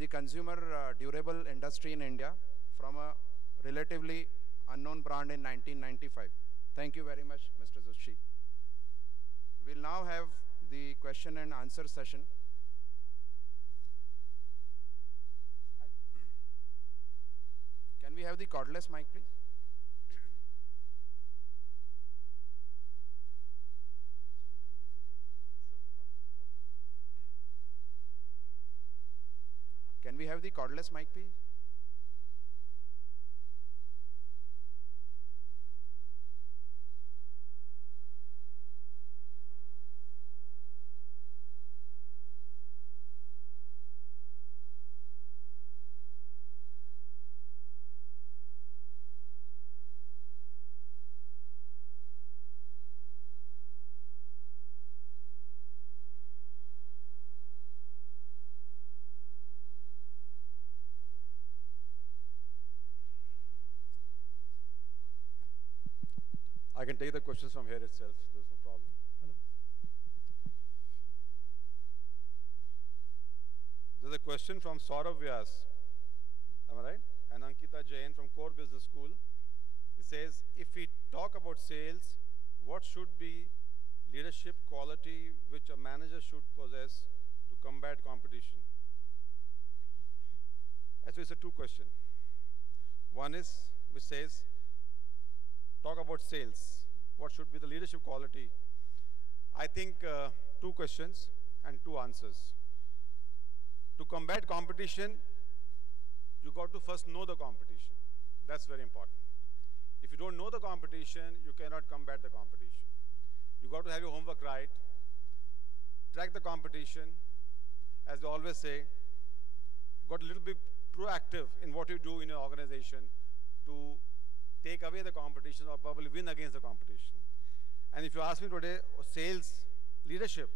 the consumer durable industry in India from a relatively unknown brand in 1995. Thank you very much, Mr. Joshi. We'll now have the question and answer session. Can we have the cordless mic, please? Can we have the cordless mic, please? I can take the questions from here itself. There's no problem. Hello. There's a question from Saurav Vyas. Am I right? And Ankita Jain from Core Business School. It says, if we talk about sales, what should be leadership quality which a manager should possess to combat competition? Actually, it's a two question. One is, which says, talk about sales. What should be the leadership quality? I think two questions and two answers. To combat competition, you got to first know the competition. That's very important. If you don't know the competition, you cannot combat the competition. You got to have your homework right, track the competition. As they always say, got a little bit proactive in what you do in your organization to take away the competition or probably win against the competition. And if you ask me today, sales leadership.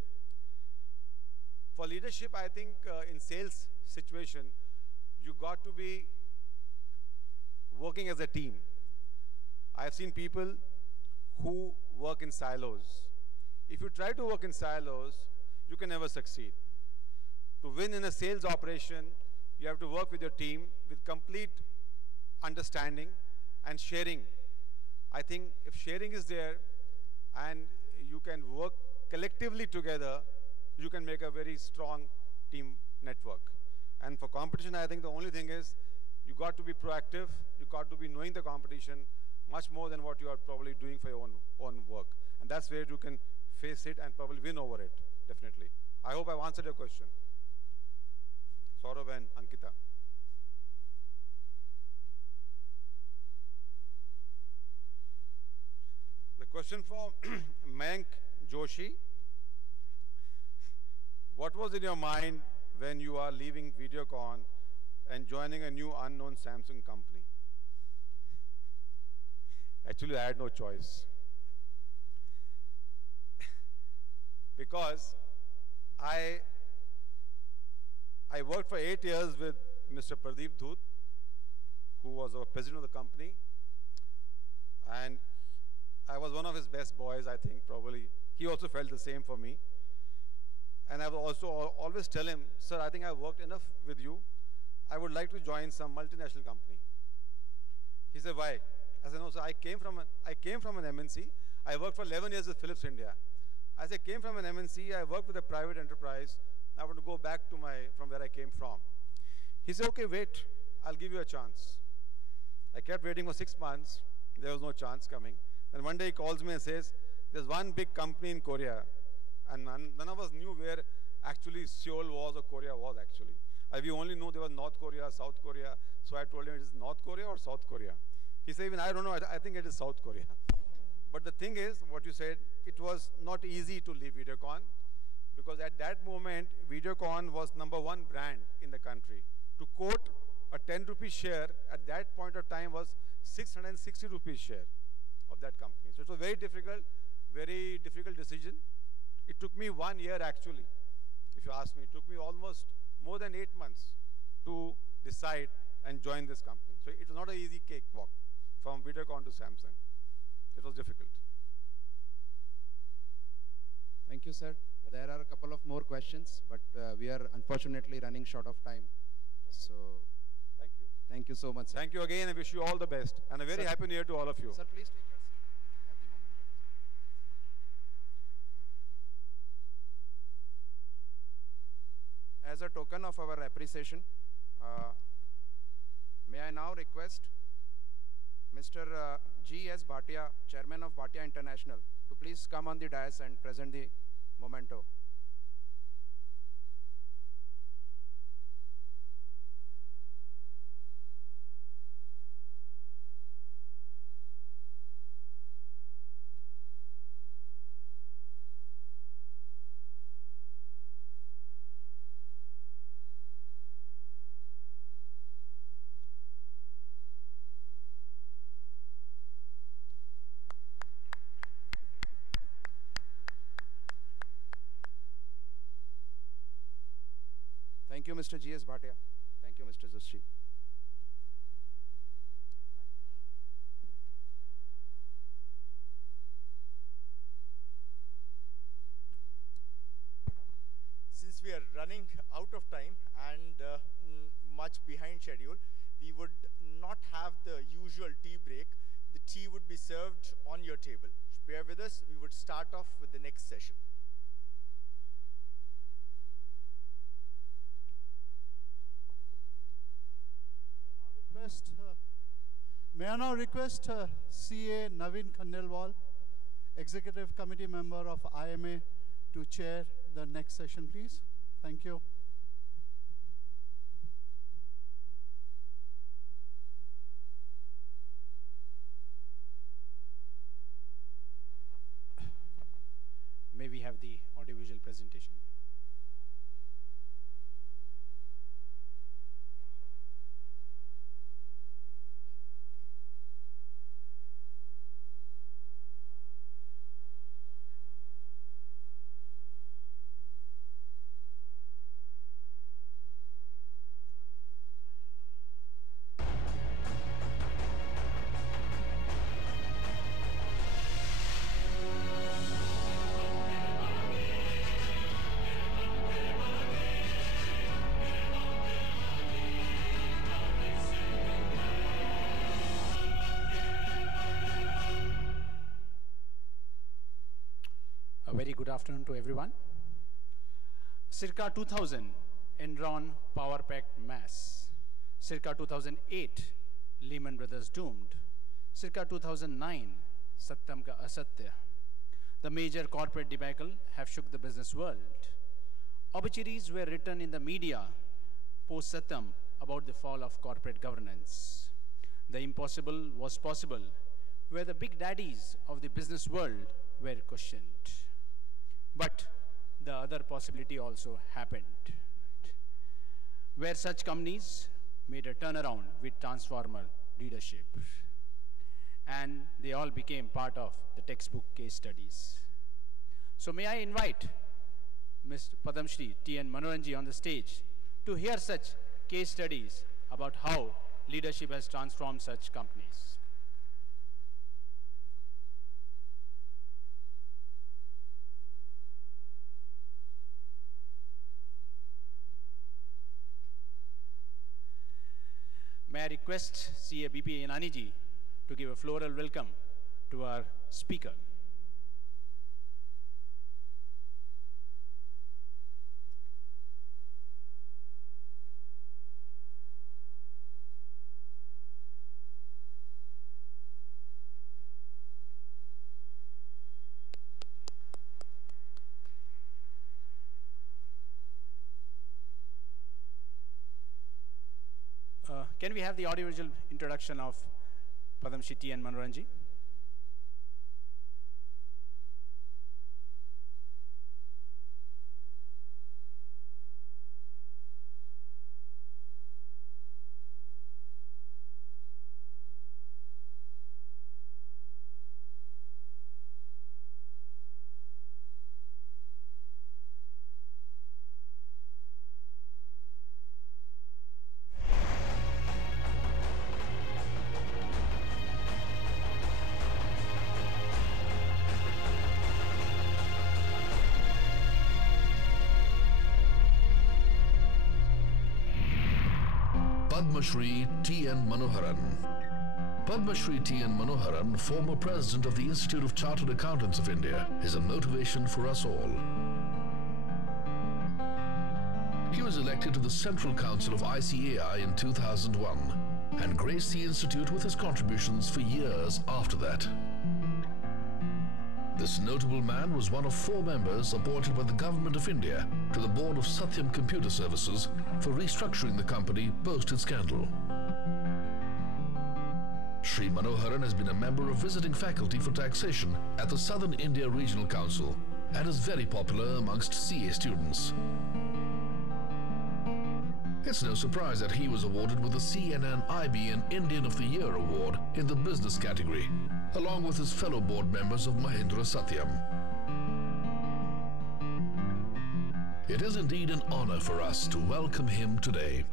For leadership, I think in sales situation, you got to be working as a team. I have seen people who work in silos. If you try to work in silos, you can never succeed. To win in a sales operation, you have to work with your team with complete understanding and sharing. I think if sharing is there and you can work collectively together, you can make a very strong team network. And for competition, I think the only thing is you got to be proactive, you got to be knowing the competition much more than what you are probably doing for your own work. And that's where you can face it and probably win over it, definitely. I hope I've answered your question. Saurav and Ankita. The question for Mayank Joshi. What was in your mind when you are leaving Videocon and joining a new unknown Samsung company? Actually, I had no choice. Because I worked for 8 years with Mr. Pradeep Dhoot, who was our president of the company. And I was one of his best boys, I think, probably. He also felt the same for me. And I would also always tell him, sir, I think I've worked enough with you. I would like to join some multinational company. He said, why? I said, no, sir, I came from an MNC. I worked for 11 years with Philips India. I said, came from an MNC. I worked with a private enterprise. I want to go back to from where I came from. He said, okay, wait. I'll give you a chance. I kept waiting for 6 months. There was no chance coming. Then one day he calls me and says, there's one big company in Korea. And none of us knew where actually Seoul was or Korea was actually. We only knew there was North Korea, South Korea. So I told him, it is North Korea or South Korea? He said, even I don't know, I think it is South Korea. But the thing is, what you said, it was not easy to leave Videocon because at that moment, Videocon was #1 brand in the country. To quote, a 10 rupee share at that point of time was 660 rupees share of that company. So it was very difficult decision. It took me 1 year actually, if you ask me. It took me almost more than 8 months to decide and join this company. So it was not an easy cakewalk from Videocon to Samsung. It was difficult. Thank you, sir. There are a couple of more questions, but we are unfortunately running short of time. So Thank you. thank you so much, sir. Thank you again. I wish you all the best. And a very Sir. happy new year to all of you. Sir, please take your seat. We have the momentum. As a token of our appreciation, may I now request Mr. G.S. Bhatia, Chairman of Bhatia International, to please come on the dais and present the memento. Thank you, Mr. G.S. Bhatia. Thank you, Mr. Joshi. Since we are running out of time and much behind schedule, we would not have the usual tea break. The tea would be served on your table. Bear with us, we would start off with the next session. May I now request CA Naveen Khandelwal, Executive Committee Member of IMA, to chair the next session, please. Thank you. May we have the audiovisual presentation? A very good afternoon to everyone. Circa 2000, Enron Power Pact Mass. Circa 2008, Lehman Brothers doomed. Circa 2009, Satyam Ka Asatya. The major corporate debacle have shook the business world. Obituaries were written in the media post-Satyam about the fall of corporate governance. The impossible was possible, where the big daddies of the business world were questioned. But the other possibility also happened, right? Where such companies made a turnaround with transformer leadership. And they all became part of the textbook case studies. So may I invite Mr. Padam Shri T.N. Manoharan on the stage to hear such case studies about how leadership has transformed such companies. May I request CA BP Inaniji to give a floral welcome to our speaker. Can we have the audiovisual introduction of Padam Shri and Manoharan? Padma Shri T.N. Manoharan. Padma Shri T.N. Manoharan, former president of the Institute of Chartered Accountants of India, is a motivation for us all. He was elected to the Central Council of ICAI in 2001 and graced the Institute with his contributions for years after that. This notable man was one of 4 members appointed by the Government of India to the board of Satyam Computer Services for restructuring the company post its scandal. Shri Manoharan has been a member of visiting faculty for taxation at the Southern India Regional Council and is very popular amongst CA students. It's no surprise that he was awarded with the CNN IBN Indian of the Year award in the business category, along with his fellow board members of Mahindra Satyam. It is indeed an honor for us to welcome him today.